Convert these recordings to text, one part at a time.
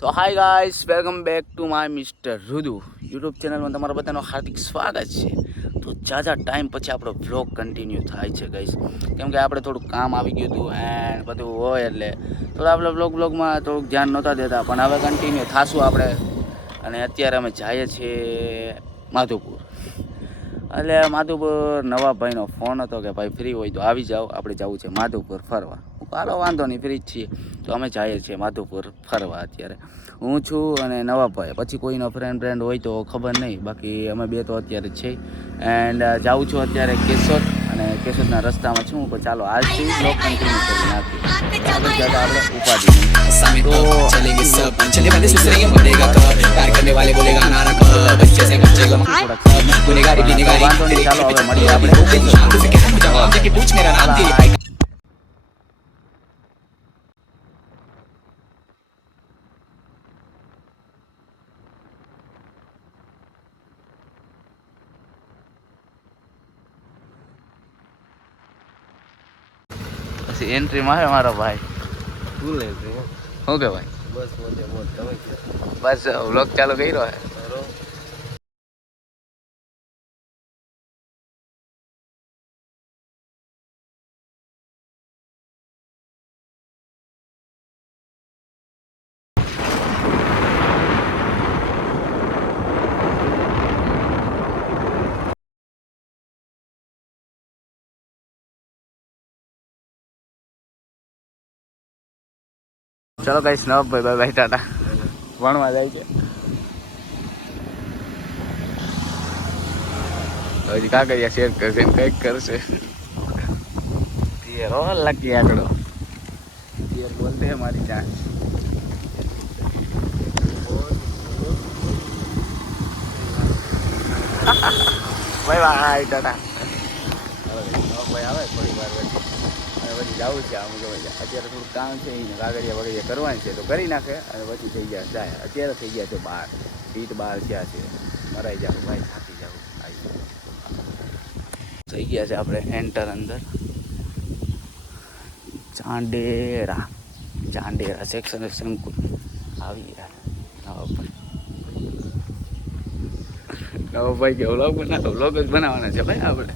તો hi guys, welcome back to my Mister Rudu YouTube ચેનલમાં તમારા બધાનું હાર્દિક સ્વાગત છે. તો ઝાઝા ટાઈમ પછી આપણો વ્લોગ કન્ટિન્યુ થાય છે ગાઈસ, કેમ કે આપણે થોડુંક કામ આવી ગયું હતું એન્ડ બધું હોય એટલે થોડા આપણે વ્લોગમાં થોડુંક ધ્યાન નહોતા દેતા, પણ હવે કન્ટિન્યુ થાશું આપણે. અને અત્યારે અમે જઈએ છીએ માધુપુર. એટલે માધુપુર નવાભાઈનો ફોન હતો કે ભાઈ ફ્રી હોય તો આવી જાઓ, આપણે જવું છે માધુપુર ફરવા. હાલો વાંધો નહીં, ફ્રી જ છીએ. તો અમે જઈએ છીએ માધુપુર ફરવા. અત્યારે હું છું અને નવાભાઈ, પછી કોઈનો ફ્રેન્ડ હોય તો ખબર નહીં, બાકી અમે બે તો અત્યારે છે. એન્ડ જાઉં છું અત્યારે કેશોદ, અને કેશોદના રસ્તામાં છું. પણ ચાલો આજથી બ્લોગ કન્ટિન્યુ કરી નાખીએ. આગળ જતાં આપણે ઉપાડી નહીં તો ચલેંગે સબ ચલે બંદે સુસરેંગે બોલેગા કબ प्यार करने वाले बोलेगा नारा कब बच्चे से बच्चे को गुनेगारी गुनेगारी वांदो नहीं. ચાલો હવે મળીએ આપણે शांत से कहना जवाब दे कि पूछ मेरा नाम तेरी एंट्री में है हमारा भाई. फूल एंट्री हो गया भाई, बस मोटे मोट તમે કે बस व्लॉग चालू કર્યો है. चलो गाइस, नवाભાઈ બાય બાય, ટાટા. ભણવા જાય છે હજી કાગળિયા શેર કરશે ને કંઈક કરશે. રો લકી આંકડો ये बोलते हैं हमारी जान. Bye bye, Tata. નવાભાઈ આવે થોડી વાર પછી પછી જવું છે. આમ અત્યારે થોડું કામ છે, એને કાગળિયા વગેરે કરવાની છે તો કરી નાખે, અને પછી થઈ જાય. અત્યારે થઈ ગયા છે 12, રીત 12 થયા છે. મરાઈ જાવ ભાઈ, થાકી જાવ. થઈ ગયા છે આપણે એન્ટર અંદર ચાંડેરા સેક્શન સંકુલ આવી ગયા. નવાભાઈ કે વ્લોગ જ બનાવવાના છે ભાઈ આપણે.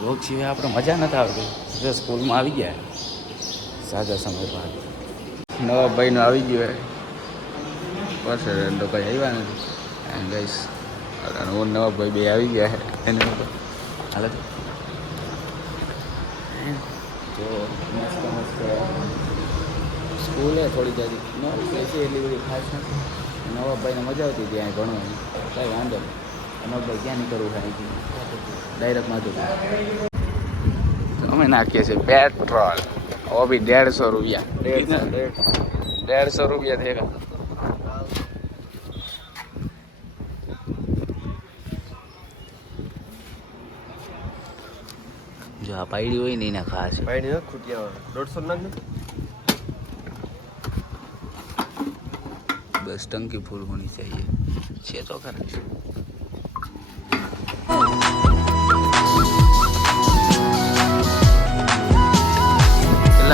વ્લોગ સિવાય આપણે મજા નથી આવતી. જો સ્કૂલમાં આવી ગયા સાજા સમય બાદ. નવાભાઈનો આવી ગયો પરસે તો કંઈ આવ્યા નથી. એન્ડ ગાઈસ હું નવાભાઈ બે આવી ગયા એને હાલે તો મસ્ત સ્કૂલે થોડી જતી છે, એટલી બધી ખાસ નથી. નવાભાઈને મજા આવતી ત્યાં ભણવાની, કાંઈ વાંધો નહીં. નવાભાઈ ક્યાં નીકળવું થાય ડાયરેક્ટ માધું. અમે નાખીએ છીએ પેટ્રોલ, वो भी 150 रुपया. 150 रुपया देगा. जो આ પાયડી હોય ને એના ખાસ પાયડી ન ખૂટિયા 150 નાખ ને, बस टंकी फुल होनी चाहिए. છે તો ખરા.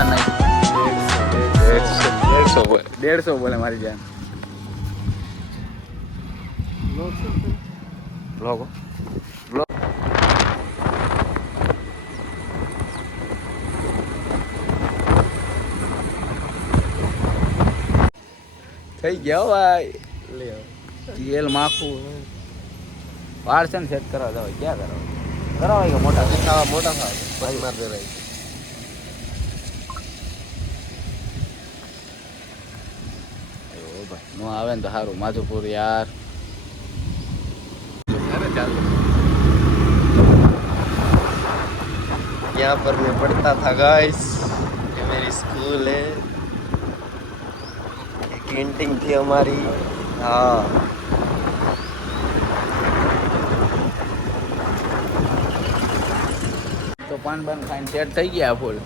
नहीं 150 बोले हमारी जान. ब्लॉग થઈ ગયો ભાઈ. લે તેલ માખું વાળ છે ને સેટ કરવા દો. ક્યાં કરાવાય કે મોટા ખાવા મોટા ખાવા પછી માર દે રહી. નો આવે ને તો સારું. માધુપુર યાર यहाँ पर मैं पढ़ता था गाइस, ये मेरी स्कूल है, ये कैंटीन थी हमारी. हाँ તો પાન ખાઈને સેટ થઈ ગયા ફૂલ.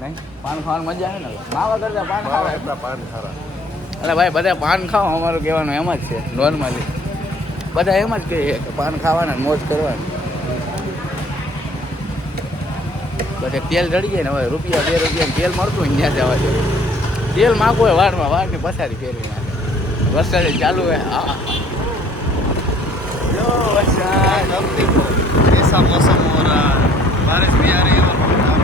નહીં પાન ખાવાની મજા આવે ને. માવા કરતા પાન ખાવા એટલા પાન ખારા. એટલે ભાઈ બધા પાન ખાઓ, અમારું કહેવાનું એમ જ છે. નોર્મલી બધા એમ જ કહીએ કે પાન ખાવાના મોજ કરવાની. બધે તેલ રડી જાય ને હવે રૂપિયા 2 રૂપિયા તેલ મળતું હોય ત્યાં જવા જોઈએ. તેલ માગવું હોય વારની પસારી ફેરવી નાખે. વરસાદ ચાલુ હોય. હા લો વરસાદ. ऐसा मौसम हो रहा है, बारिश भी आ रही है और क्या काम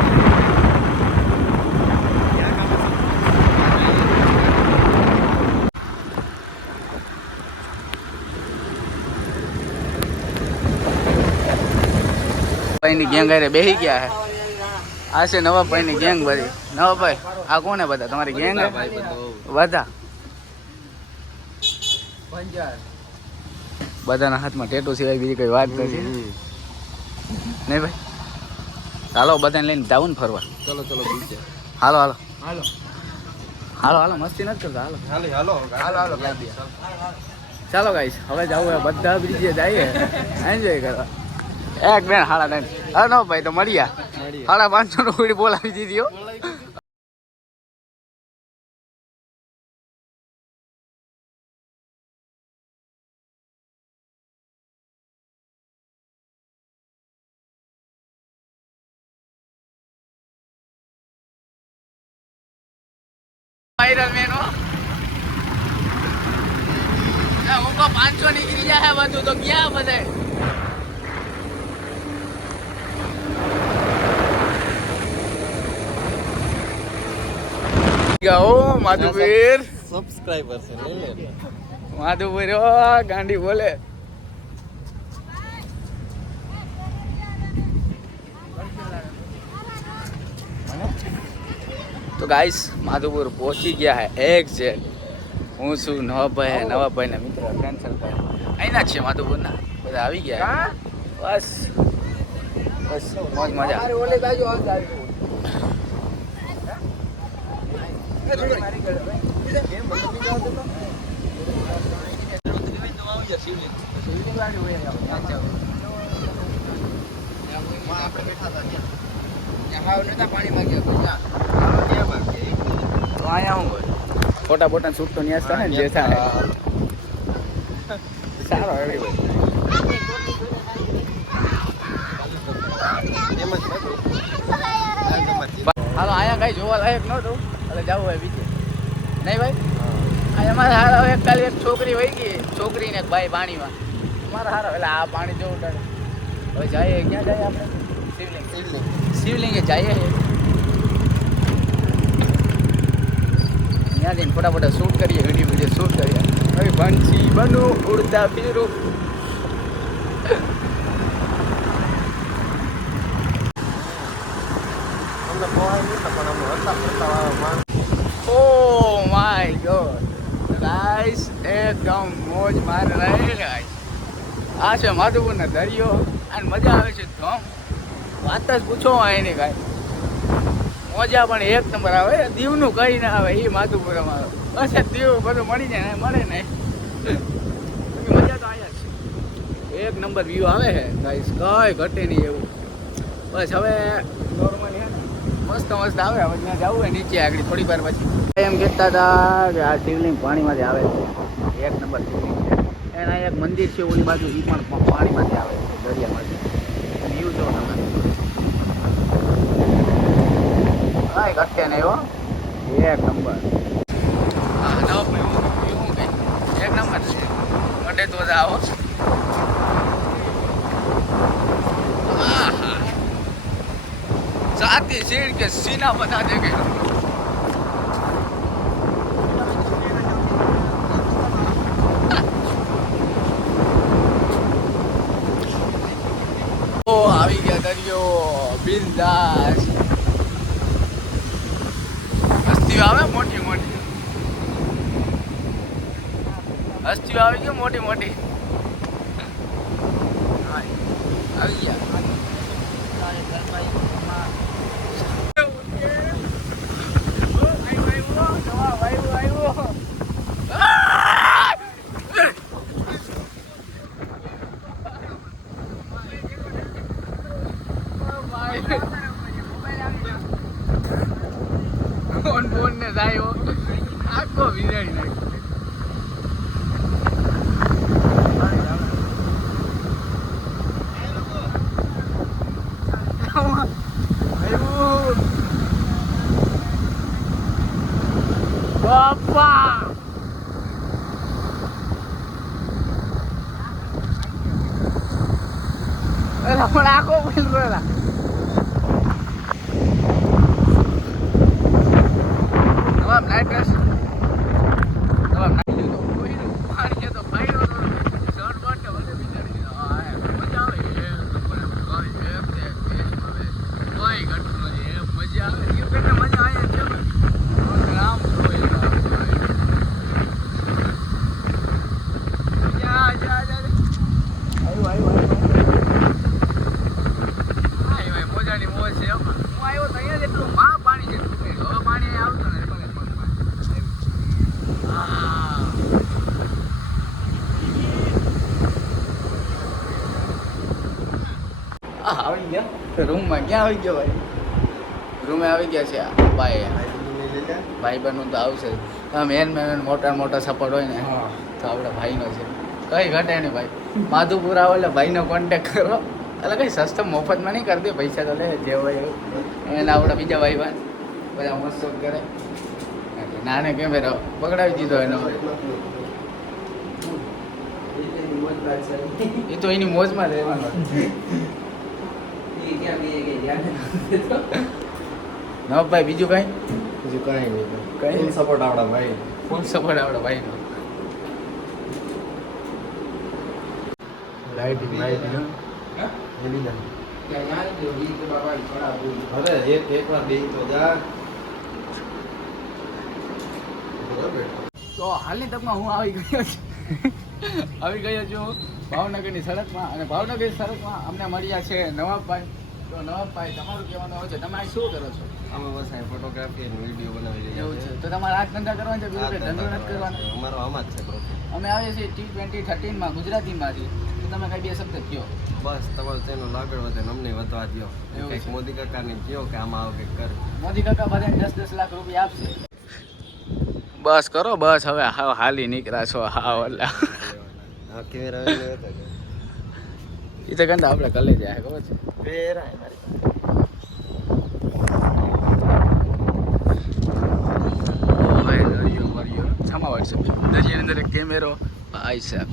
है? ભાઈની ગેંગ આરે બેસી ગયા હે. આ છે નવાભાઈની ગેંગ બધી. નવાભાઈ આ કોને બધા તમારી ગેંગ હે? બધા બધાના હાથમાં ટેટુ સિવાય બીજી કઈ વાત નથી નહીં ભાઈ. હાલો બધાને લઈને જાવું ને ફરવા. चलो चलो बीच હાલો હાલો हालो હાલો હાલો મસ્તી નથી કરતા. હાલો हालो हालो હાલો હાલો ચાલો ગાઈસ હવે જાવું હોય બધા બ્રિજે જઈએ એન્જોય કરવા. એક બેન હાડા નહીં. હા નો ભાઈ તો મળ્યા 550 નો કુડી બોલાવી દીધી હો. વાયરલ મેન હો. હું તો 500 નીકળી જાય બધું તો ક્યાં બધે. ઓ માધુવીર सब्सक्राइबर से ले ले માધુવીર ઓ ગાંડી બોલે. તો ગાઈસ માધુપુર પહોંચી ગયા હે એક્ઝેક્ટ. હું છું નવાભાઈ ના મિત્ર ફ્રેન્ડ સર્કલ અહીંના જ છે માધુપુરના. બધા આવી ગયા હે. બસ બસ મોજ મજા. તો અહીંયા હું ફોટા બોટા શૂટ તો ન્યાસ થાય ને જે થાય સારો હાલો અહીંયા કઈ જોવા લાયક નહોતું એટલે જવું હોય બીજે નહીં ભાઈ. અહીંયા મારે હારા એક કાલે એક છોકરી વહી ગઈ. છોકરી ને એક ભાઈ પાણીમાં મારા હારા એટલે આ પાણી જોવું પડે. હવે જઈએ ક્યાં જઈએ આપણે? શિવલિંગે જઈએ. ત્યાં જઈને ફટાફટ શૂટ કરીએ. વિડીયો શૂટ કરીએ. હવે પંછી બનું ઉડતા ફીરું. ઓ માય ગોડ ગાઈસ એકદમ મોજ માર રહે ગાઈસ. આ છે માધુપુરના દરિયો અને મજા આવે છે ધમ. વાત જ પૂછો એની કાંઈ. મજા પણ એક નંબર આવે. દીવનું કઈ ના આવે એ માધુપુરમાં બસ દીવ બધું મળી જાય મળે નહીં. મજા તો અહીંયા છે. એક નંબર વ્યૂ આવે છે ગાઈસ. કઈ ઘટે નહીં એવું. બસ હવે નોર્મલી હે ને મસ્ત મસ્ત આવે. હવે ત્યાં જવું હોય નીચે આગળ થોડી વાર પછી. એમ કહેતા હતા કે આ શિવલિંગ પાણીમાંથી આવે છે. એક નંબર શિવલિંગ છે. એના એક મંદિર છે ઓલી બાજુ એ પણ પાણીમાંથી આવે છે દરિયામાંથી. વ્યૂ જો તમે કાંઈ ઘટે નહીં હો. એક નંબર. હા એક નંબર છે. ઘટે તો જ આવો. साथी सीढ़ के सीना बता देंगे. ओ આવી ગયા દરિયો બિંદાસ. હસ્તીઓ આવે મોટી મોટી. હસ્તીઓ આવી ગઈ મોટી મોટી. આવી ગયા. ફોન ને જાય આખો વિજાડી નાખ્યો. આવ્યું મજા આવે વ્યૂ કરતા મજા આવે છે રામ જોઈ જા જા જા આવ્યો મોજાની મોજ છે હું આવ્યો તો અહીંયા એટલું માં પાણી છે હવે પાણી આવતું નથી આવી ગયા રૂમમાં ક્યાં આવી ગયો ભાઈ રૂમે આવી ગયા છે ભાઈ ભાઈ બહેનું તો આવશે મેન મોટા મોટા સપોર્ટ હોય ને તો આપણા ભાઈનો છે કઈ ઘટે નહીં ભાઈ માધુપુર આવો એટલે ભાઈનો કોન્ટેક કરો એટલે કઈ સસ્તો મફતમાં નહીં કરતી પૈસા તો લે જે હોય એવું એના આપણા બીજા ભાઈ બહેન બધા મસ્ત કરે નાને કેમેરો પકડાવી દીધો એનો એ તો એની મોજમાં રહેવાનો નવાભાઈ બીજું કઈ નહીં કઈ ફૂલ સપોર્ટ આવડા ભાઈ ફૂલ સપોર્ટ આપણા ભાઈનો લાઇટિંગ અરે એકવાર બે તો જા તો હાલની તકમાં હું આવી ગયો છું ભાવનગરની સડકમાં અને ભાવનગરની સડકમાં અમને મળ્યા છે નવાબભાઈ તો નવાબભાઈ તમારું કહેવાનું હોય છે તમે આ શું કરો છો અમે બસ અહીં ફોટોગ્રાફી અને વિડીયો બનાવી રહ્યા એવું છે તો તમારે આ ધંધા કરવાનો છે બીજું કંઈ ધંધો નથી કરવાનો અમારો આમાં જ છે પ્રોફિટ અમે આવીએ છીએ T2013 ગુજરાતીમાંથી તો તમે કઈ બે શબ્દ કહો બસ તમારું ચેનલ આગળ વધે ને અમને વધવા દો એવું કંઈક છે. મોદી કાકાને કહો કે આમાં આવો કંઈક કર મોદી કાકા બધાને 10-10 લાખ રૂપિયા આપશે બસ કરો બસ હવે હાલી નીકળ્યા છો હા ઓલા હા કેમેરા એ તો કંટા આપણે કલે જાય ખબર છે દરિયાની અંદર એક કેમેરો ભાઈ સાહેબ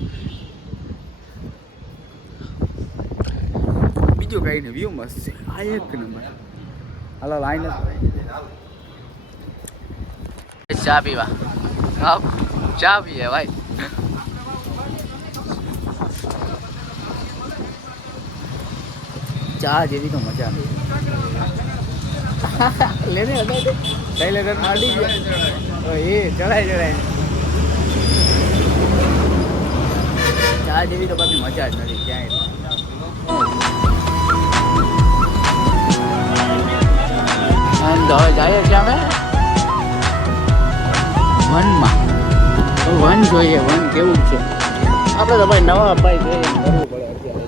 બીજું કઈ નહીં વ્યૂ મસ્ત છે આ એક નંબર હાલો લાઈન ચા પીવા હા ચા પીએ ભાઈ ચા જેવી તો મજા નહીં લેને કઈ લેટર માડી ગયા એ ચડાય ચા જેવી તો બાકી મજા જ નથી ક્યાંય અને હવે જાય છે અમે વનમાં તો વન જોઈએ વન કેવું છે આપણે તો ભાઈ નવા ભાઈ જોઈએ કરવું પડે અત્યારે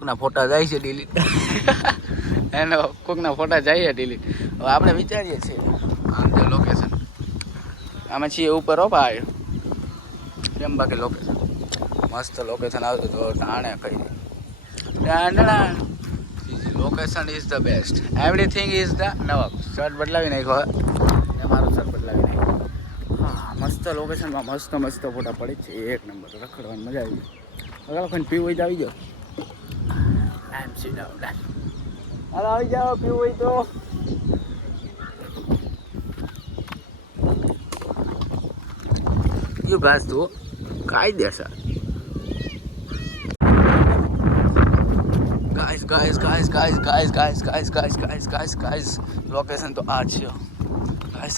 કોકના ફોટા જાય છે ડિલીટ એનો કોકના ફોટા જાય ડિલીટ હવે આપણે વિચારીએ છીએ આમ જો લોકેશન અમે છીએ ઉપર હો ભાઈ કેમ બાકી લોકેશન મસ્ત લોકેશન આવતું તો ટાણે કઈ location is the best everything is the Nawab shirt બદલાવી નાખ્યો ને મારો શર્ટ બદલાવી નાખ્યો હા મસ્ત લોકેશનમાં મસ્ત ફોટા પડે છે એક નંબર રખડવાની મજા આવી અગર લોકોને પીવું હોય તો આવી જાઓ એમ સી ડાઉન હાલો આવી જાઓ પીવું હોય તો ये बस तो कायदेसर गाइस लोकेशन तो आज है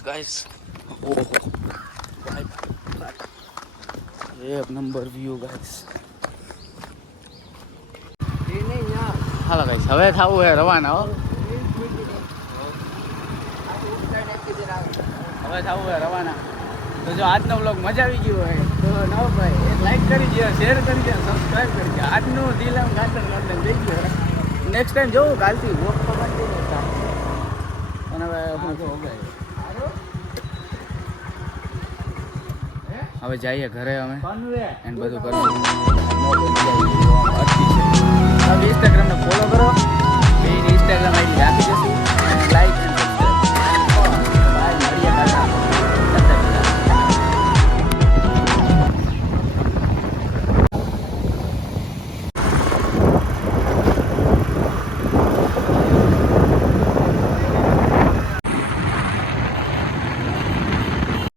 गाइस ओहो भाई एक नंबर व्यू गाइस હાલો ગાઈસ હવે થાવું હે રવાના હો હવે થાવું હે રવાના તો જો આજનો વ્લોગ મજા આવી ગયો હોય તો નવો ભાઈ એક લાઈક કરી દો શેર કરી દો સબસ્ક્રાઈબ કરી દો આજનું દિલ આમ ગાર્ડન જઈ ગયો નેક્સ્ટ ટાઈમ જોઉં કાલથી વ્લોગ તો બંધ અને હવે હું જો હવે જઈએ ઘરે અમે એન્ડ બધું કરવું